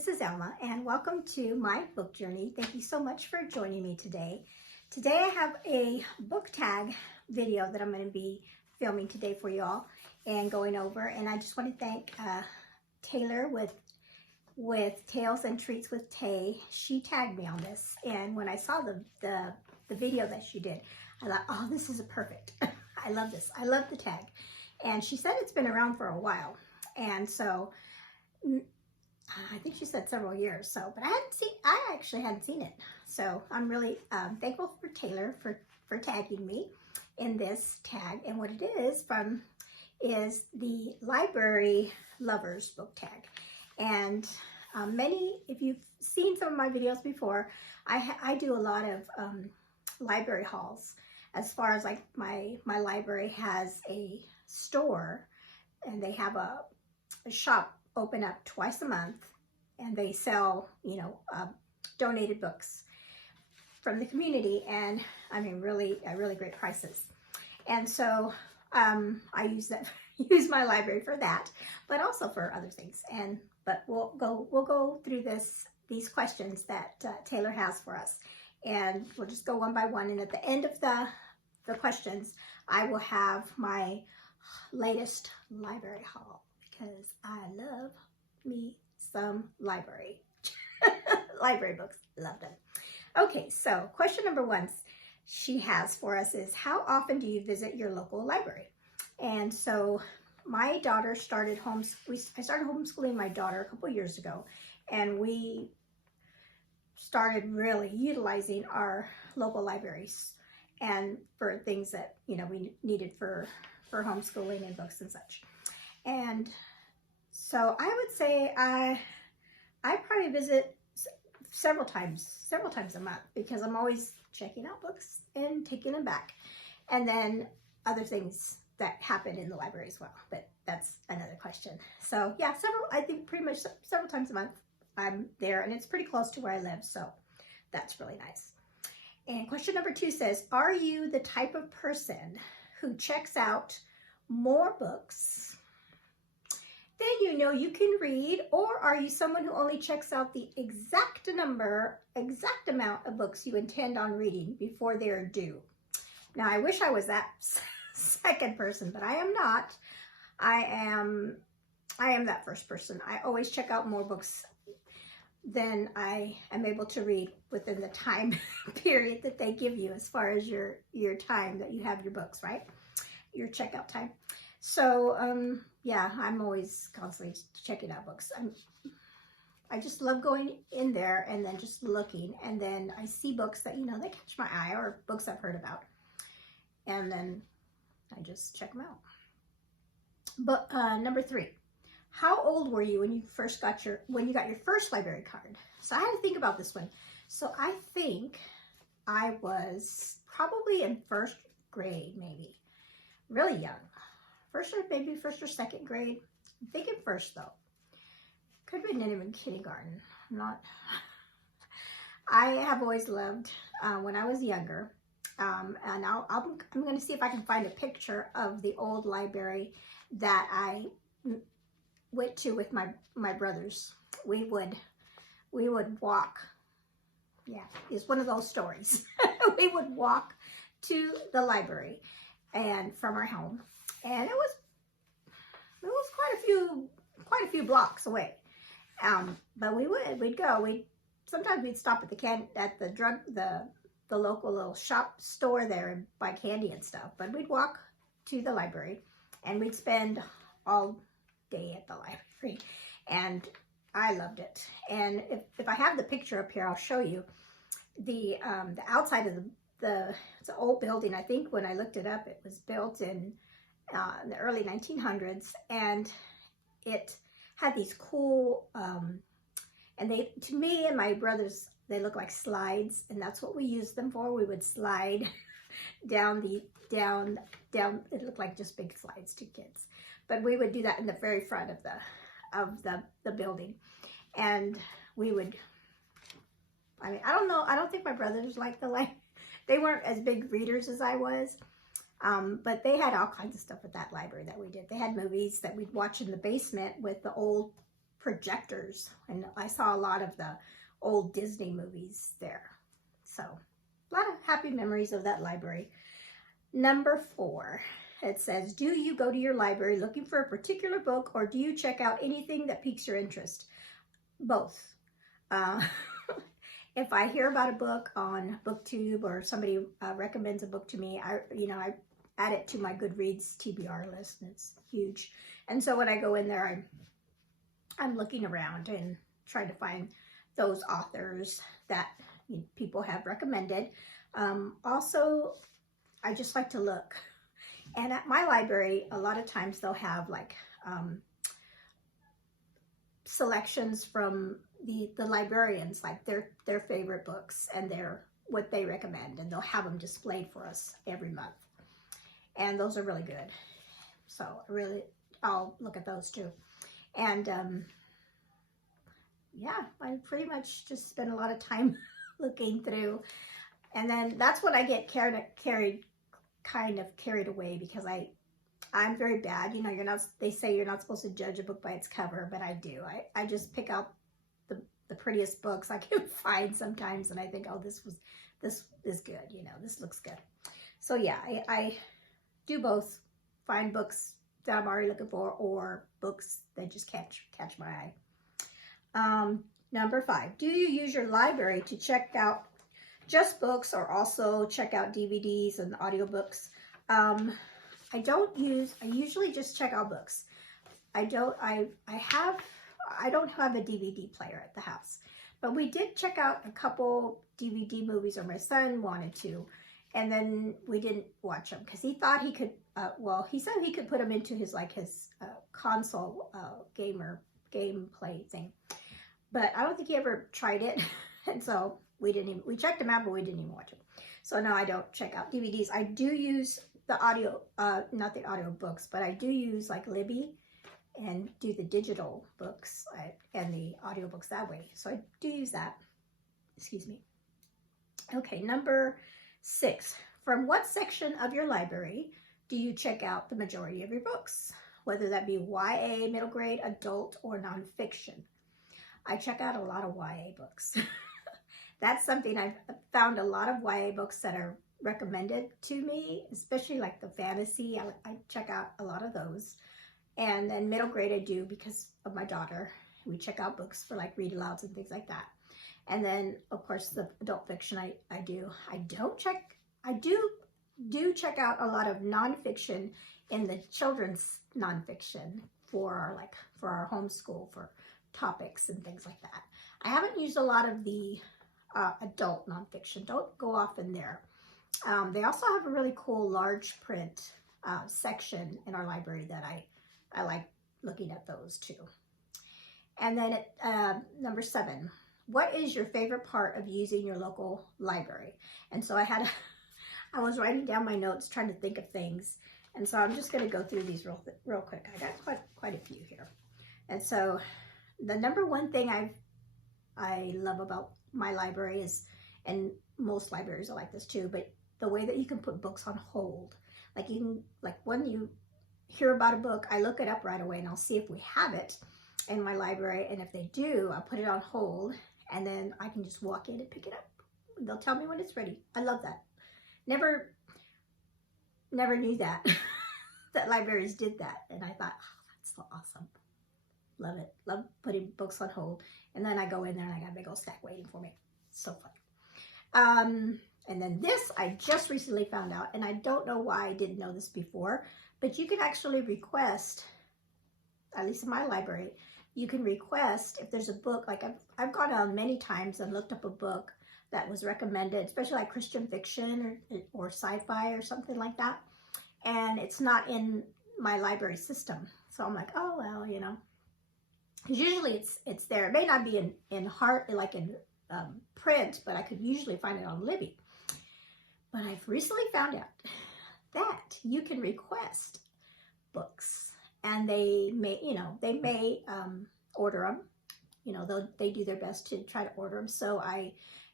this is Elma, and welcome to my book journey. Thank you so much for joining me today. Today I have a book tag video that I'm going to be filming today for you all and going over. And I just want to thank Taylor with Tales and Treats with Tay. She tagged me on this, and when I saw the video that she did, I thought, oh, this is perfect. I love this. I love the tag. And she said it's been around for a while, and so I think she said several years. So, but I actually hadn't seen it. So I'm really thankful for Taylor for tagging me in this tag. And what it is from is the Library Lovers book tag. And if you've seen some of my videos before, I do a lot of library hauls. As far as like my library has a store, and they have a shop open up twice a month, and they sell, donated books from the community, and I mean really great prices. And so I use my library for that, but also for other things. But we'll go through these questions that Taylor has for us, and we'll just go one by one. And at the end of the questions, I will have my latest library haul, because I love me some library books. Love them. Okay, so question number one she has for us is, how often do you visit your local library? And so my daughter started I started homeschooling my daughter a couple years ago, and we started really utilizing our local libraries and for things that we needed for homeschooling and books and such. And so I would say I probably visit several times a month, because I'm always checking out books and taking them back, and then other things that happen in the library as well. But that's another question. So yeah, I think pretty much several times a month I'm there, and it's pretty close to where I live, so that's really nice. And question number two says, are you the type of person who checks out more books than you can read, or are you someone who only checks out the exact amount of books you intend on reading before they're due? Now, I wish I was that second person, but I am not. I am that first person. I always check out more books than I am able to read within the time period that they give you, as far as your time that you have your books, right? Your checkout time. So yeah, I'm always constantly checking out books. I just love going in there and then just looking, and then I see books that they catch my eye, or books I've heard about, and then I just check them out. But number three, how old were you when you got your first library card? So I had to think about this one. So I think I was probably in first grade, maybe. Really young. First or second grade. I'm thinking first, though. Could have been in kindergarten. I have always loved, when I was younger, and I'm going to see if I can find a picture of the old library that I went to with my brothers. We would walk. Yeah, it's one of those stories. We would walk to the library and from our home, and it was quite a few blocks away. But we'd go. Sometimes we'd stop at the local little store there and buy candy and stuff. But we'd walk to the library, and we'd spend all day at the library, and I loved it. And if I have the picture up here, I'll show you the outside of it's an old building. I think when I looked it up, it was built in the early 1900s, and it had these cool and to me and my brothers, they look like slides, and that's what we used them for. We would slide down. It looked like just big slides to kids, but we would do that in the very front of the building, and we would. I mean, I don't know. I don't think my brothers liked they weren't as big readers as I was, but they had all kinds of stuff at that library that we did. They had movies that we'd watch in the basement with the old projectors, and I saw a lot of the old Disney movies there. So a lot of happy memories of that library. Number 4, it says, do you go to your library looking for a particular book, or do you check out anything that piques your interest? Both. If I hear about a book on BookTube or somebody recommends a book to me, I add it to my Goodreads TBR list, and it's huge. And so when I go in there, I'm looking around and trying to find those authors that people have recommended. Also, I just like to look. And at my library, a lot of times they'll have like selections from the librarians, like their favorite books and what they recommend, and they'll have them displayed for us every month. And those are really good. So I'll look at those too. And yeah, I pretty much just spend a lot of time looking through. And then that's when I get kind of carried away, because I'm very bad. They say you're not supposed to judge a book by its cover, but I do. I just pick out the prettiest books I can find sometimes, and I think, oh, this is good, this looks good. So yeah, I do both. Find books that I'm already looking for, or books that just catch my eye. Number 5, do you use your library to check out just books, or also check out DVDs and audiobooks? I usually just check out books. I don't have a DVD player at the house, but we did check out a couple DVD movies, or my son wanted to, and then we didn't watch them because he thought he could, he said he could put them into his console gameplay thing, but I don't think he ever tried it. And so we checked them out, but we didn't even watch them. So no, I don't check out DVDs. I do use the not the audio books, but I do use like Libby and do the digital books and the audiobooks that way. So I do use that. Excuse me. Okay, number 6. From what section of your library do you check out the majority of your books? Whether that be YA, middle grade, adult, or nonfiction. I check out a lot of YA books. That's something I've found, a lot of YA books that are recommended to me, especially like the fantasy. I check out a lot of those. And then middle grade I do because of my daughter. We check out books for like read alouds and things like that. And then of course the adult fiction I do. I do check out a lot of nonfiction in the children's nonfiction for our homeschool, for topics and things like that. I haven't used a lot of the adult nonfiction. Don't go off in there. They also have a really cool large print section in our library that I like looking at those too. And then number 7, what is your favorite part of using your local library? And so I was writing down my notes trying to think of things. And so I'm just going to go through these real quick. I got quite a few here. And so the number 1 thing I love about my library is, and most libraries are like this too, but the way that you can put books on hold. When you hear about a book, I look it up right away and I'll see if we have it in my library, and if they do, I'll put it on hold, and then I can just walk in and pick it up. They'll tell me when it's ready. I love that. Never knew that that libraries did that, and I thought, oh, that's so awesome. Love it. Love putting books on hold. And then I go in there and I got a big old stack waiting for me. So fun. And then this I just recently found out, and I don't know why I didn't know this before, but you can actually request, at least in my library, you can request if there's a book, like I've gone on many times and looked up a book that was recommended, especially like Christian fiction or sci-fi or something like that, and it's not in my library system. So I'm like, oh, well, because usually it's there. It may not be in print, but I could usually find it on Libby. But I've recently found out that you can request books, and they may order them. They do their best to try to order them. So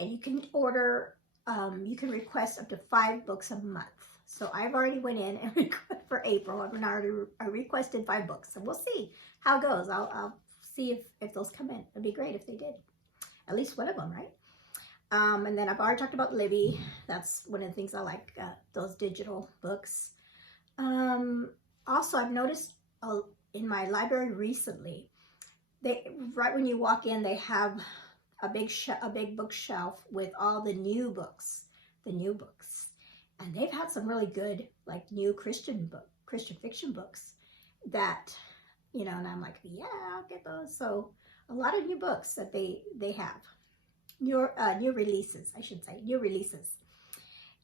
you can order, you can request up to 5 books a month. So I've already went in and for April, I requested 5 books, and we'll see how it goes. I'll see if those come in. It'd be great if they did. At least one of them, right? And then I've already talked about Libby. That's one of the things I like, those digital books. Also, I've noticed in my library recently, right when you walk in, they have a big bookshelf with all the new books, and they've had some really good, like, new Christian fiction books that, you know, and I'm like, yeah, I'll get those. So a lot of new books that they have, new releases, I should say, new releases.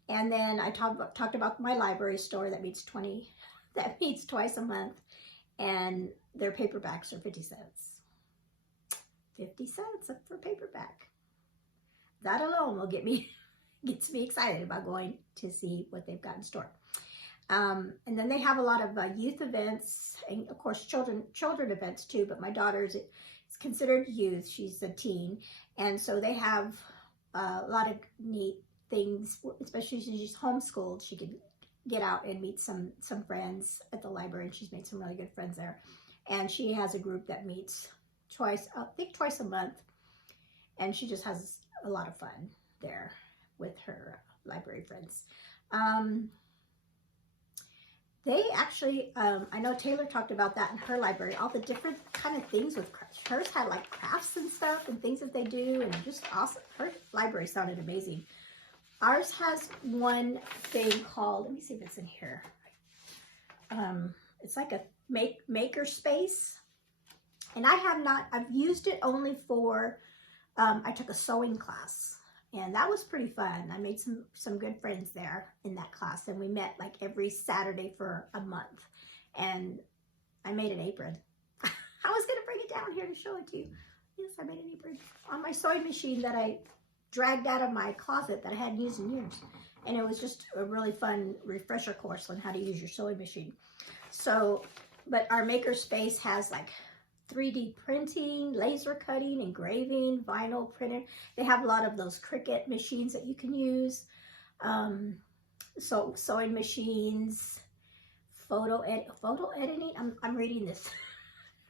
And then I talked about my library store that meets twice a month, and their paperbacks are 50 cents. 50 cents for paperback. That alone will gets me excited about going to see what they've got in store. And then they have a lot of youth events, and of course children events too, but my daughter's is considered youth. She's a teen, and so they have a lot of neat things, especially since she's homeschooled. She can get out and meet some friends at the library, and she's made some really good friends there. And she has a group that meets twice a month, and she just has a lot of fun there with her library friends. They actually, I know Taylor talked about that in her library, all the different kind of things with hers had like crafts and stuff and things that they do, and just awesome. Her library sounded amazing. Ours has one thing called, let me see if it's in here. It's like a maker space. And I've used it only for, I took a sewing class, and that was pretty fun. I made some good friends there in that class, and we met like every Saturday for a month, and I made an apron. I was going to bring it down here to show it to you. Yes, I made an apron on my sewing machine that I dragged out of my closet that I hadn't used in years. And it was just a really fun refresher course on how to use your sewing machine. So, but our maker space has like 3D printing, laser cutting, engraving, vinyl printing. They have a lot of those Cricut machines that you can use. So sewing machines, photo editing. I'm reading this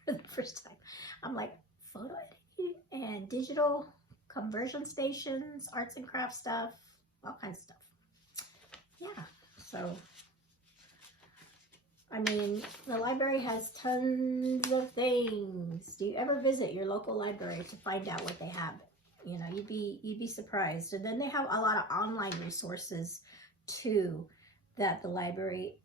for the first time. I'm like, photo editing and digital conversion stations, arts and crafts stuff, all kinds of stuff. Yeah, so I mean, the library has tons of things. Do you ever visit your local library to find out what they have? You know, you'd be surprised. And then they have a lot of online resources too that the library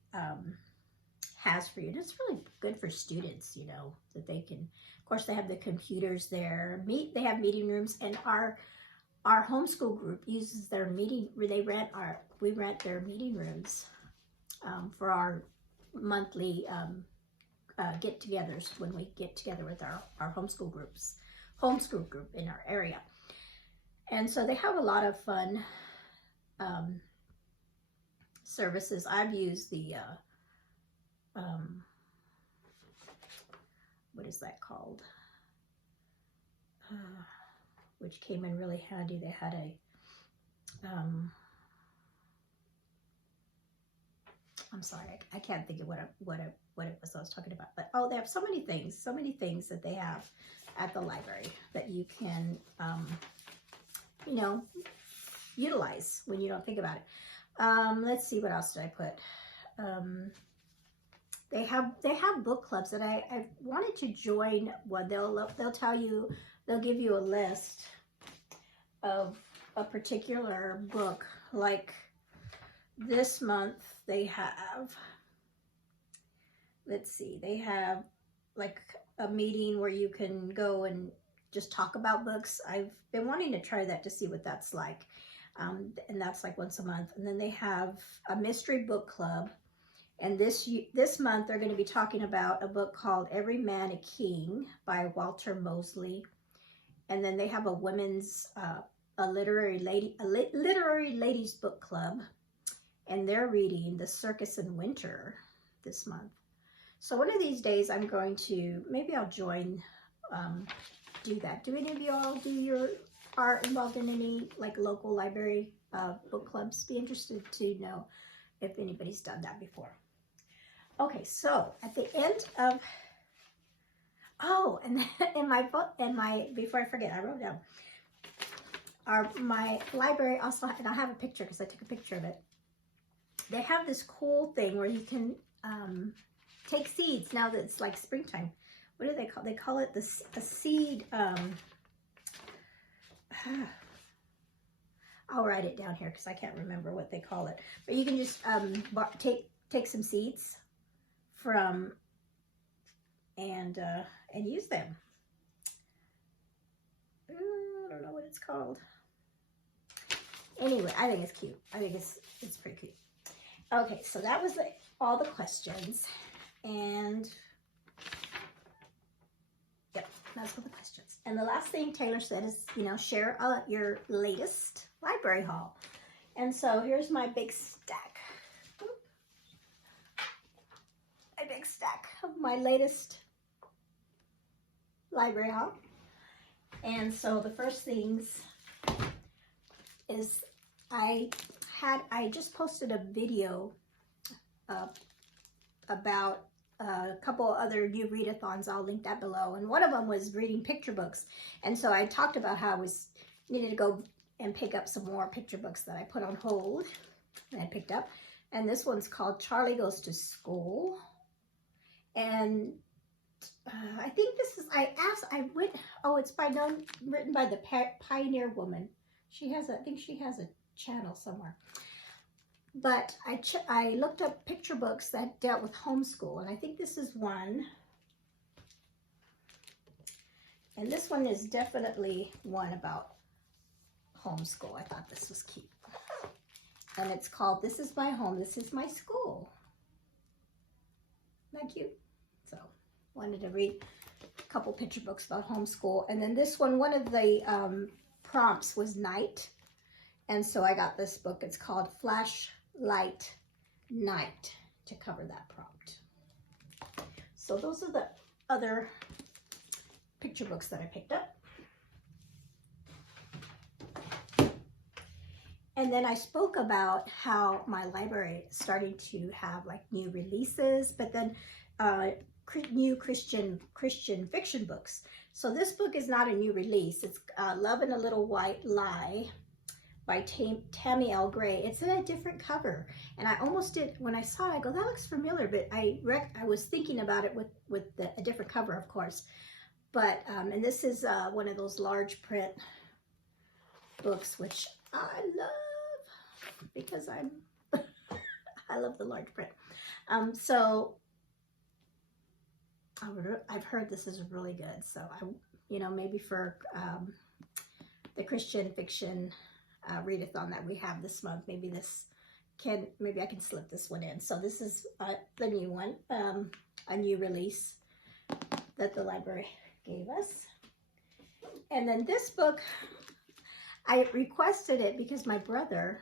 has for you. And it's really good for students, you know, that they can. Of course, they have the computers there. They have meeting rooms, and our homeschool group uses their meeting. We rent their meeting rooms for our monthly get-togethers when we get together with our homeschool group in our area. And so they have a lot of fun services. I've used the what is that called, which came in really handy. They had a I'm sorry, I can't think of what it was I was talking about. But oh, they have so many things that they have at the library that you can, you know, utilize when you don't think about it. Let's see, what else did I put? They have book clubs that I wanted to join one. They'll tell you, they'll give you a list of a particular book. Like this month they have, let's see, they have like a meeting where you can go and just talk about books. I've been wanting to try that to see what that's like. And that's like once a month. And then they have a mystery book club. And this month they're going to be talking about a book called Every Man a King by Walter Mosley. And then they have a women's, a literary ladies book club. And they're reading The Circus in Winter this month. So one of these days I'm going to, maybe I'll join, do that. Do any of you all are involved in any like local library book clubs? Be interested to know if anybody's done that before. Okay, so at the end of Oh, and in my book, before I forget, I wrote down, my library also, and I have a picture because I took a picture of it. They have this cool thing where you can take seeds now that it's like springtime. What do they call? They call it a seed. I'll write it down here because I can't remember what they call it. But you can just take some seeds from and use them. I don't know what it's called. Anyway, I think it's cute. I think it's pretty cute. Okay, so that was all the questions, and yep, that's all the questions. And the last thing Taylor said is, share your latest library haul. And so here's my big stack. A big stack of my latest library haul. And so the first things is I just posted a video about a couple other new readathons. I'll link that below. And one of them was reading picture books. And so I talked about how I needed to go and pick up some more picture books that I put on hold and I picked up. And this one's called Charlie Goes to School. And I think this is, it's written by the Pioneer Woman. I think she has a channel somewhere. But I looked up picture books that dealt with homeschool, and I think this is one. And this one is definitely one about homeschool. I thought this was cute. And it's called This Is My Home, This Is My School. Isn't that cute? So, wanted to read a couple picture books about homeschool. And then this one of the prompts was night. And so I got this book. It's called Flashlight Night to cover that prompt. So those are the other picture books that I picked up. And then I spoke about how my library is starting to have like new releases, but then new Christian fiction books. So this book is not a new release. It's Love and a Little White Lie by Tammy L. Gray. It's in a different cover. And I almost did, when I saw it, I go, that looks familiar, but I was thinking about it with a different cover, of course. But, and this is one of those large print books, which I love because I love the large print. So I've heard this is really good. So maybe for the Christian fiction readathon that we have this month, maybe I can slip this one in. So this is the new one, a new release that the library gave us. And then this book, I requested it because my brother,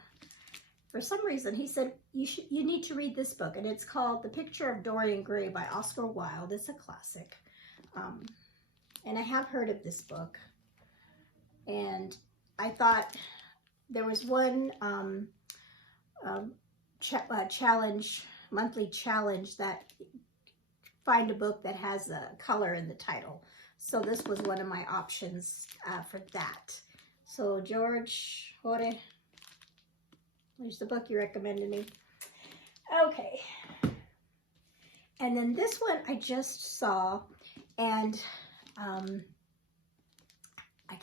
for some reason, he said, you need to read this book. And it's called The Picture of Dorian Gray by Oscar Wilde. It's a classic. And I have heard of this book. And I thought there was one monthly challenge that find a book that has a color in the title. So this was one of my options for that. So George, here's the book you recommended me. Okay. And then this one I just saw, and I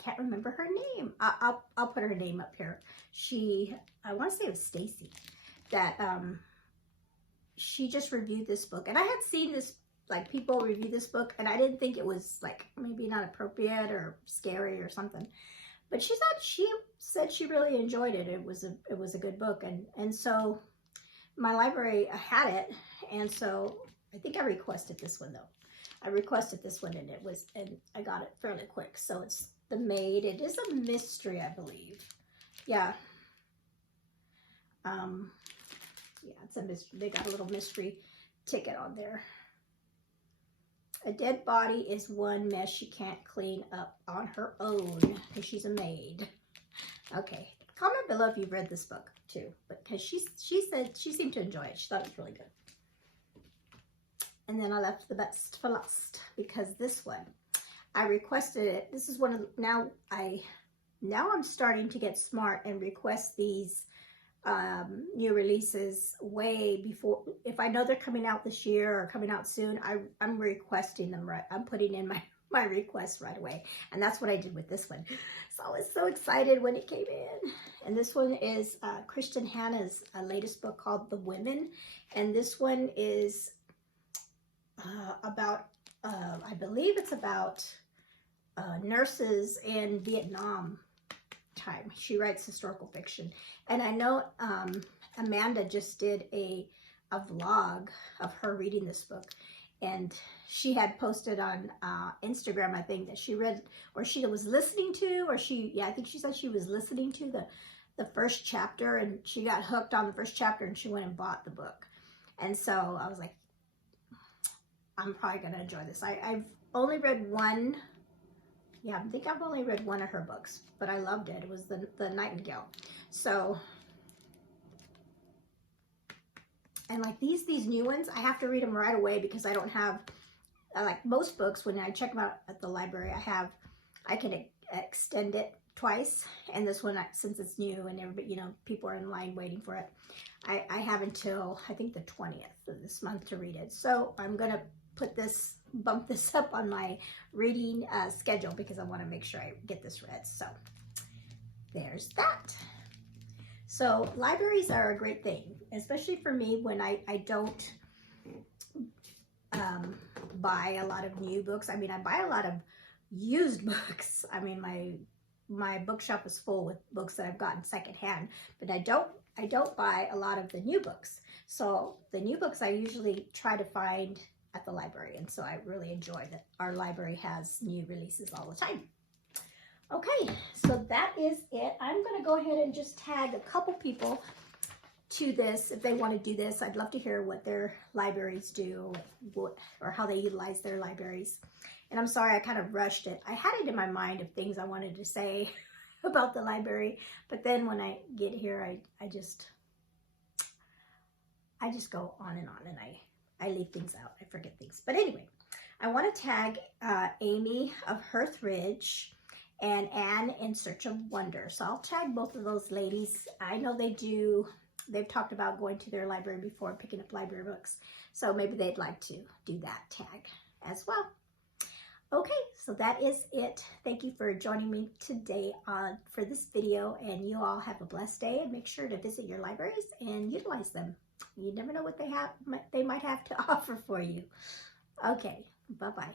can't remember her name. I'll put her name up here. I want to say it was Stacy, that she just reviewed this book. And I had seen this, like, people review this book, and I didn't think it was, like, maybe not appropriate or scary or something. But she said she really enjoyed it. It was a good book. And so my library had it, and so I think I requested this one, though. I requested this one, and I got it fairly quick. So it's The Maid. It is a mystery, I believe. Yeah. Yeah, it's a mystery. They got a little mystery ticket on there. A dead body is one mess she can't clean up on her own because she's a maid. Okay. Comment below if you've read this book too, because she said she seemed to enjoy it. She thought it was really good. And then I left the best for last because this one, I requested it. This is one of the, now I'm starting to get smart and request these new releases way before. If I know they're coming out this year or coming out soon, I'm requesting them right. I'm putting in my request right away. And that's what I did with this one. So I was so excited when it came in. And this one is Kristen Hanna's latest book called The Women. And this one is about, I believe it's about nurses in Vietnam time. She writes historical fiction. And I know Amanda just did a vlog of her reading this book. And she had posted on Instagram, I think, that she read, or she was listening to, or I think she said she was listening to the first chapter, and she got hooked on the first chapter, and she went and bought the book. And so I was like, I'm probably going to enjoy this. I've only read one. Yeah, I think I've only read one of her books, but I loved it. It was the Nightingale. So, and like these new ones, I have to read them right away because I don't have, like most books, when I check them out at the library, I can extend it twice. And this one, since it's new and everybody, you know, people are in line waiting for it, I have until, I think, the 20th of this month to read it. So I'm going to bump this up on my reading schedule because I want to make sure I get this read. So there's that. So libraries are a great thing, especially for me when I don't buy a lot of new books. I mean, I buy a lot of used books. I mean, my bookshelf is full with books that I've gotten secondhand, but I don't buy a lot of the new books. So the new books I usually try to find at the library, and so I really enjoy that our library has new releases all the time. Okay, so that is it. I'm going to go ahead and just tag a couple people to this if they want to do this. I'd love to hear what their libraries do, or how they utilize their libraries. And I'm sorry I kind of rushed it. I had it in my mind of things I wanted to say about the library, but then when I get here, I just go on, and I leave things out. I forget things. But anyway, I want to tag Amy of Hearth Ridge and Anne in Search of Wonder. So I'll tag both of those ladies. I know they've talked about going to their library before, picking up library books. So maybe they'd like to do that tag as well. Okay, so that is it. Thank you for joining me today for this video, and you all have a blessed day, and make sure to visit your libraries and utilize them. You never know what they might have to offer for you. Okay, bye-bye.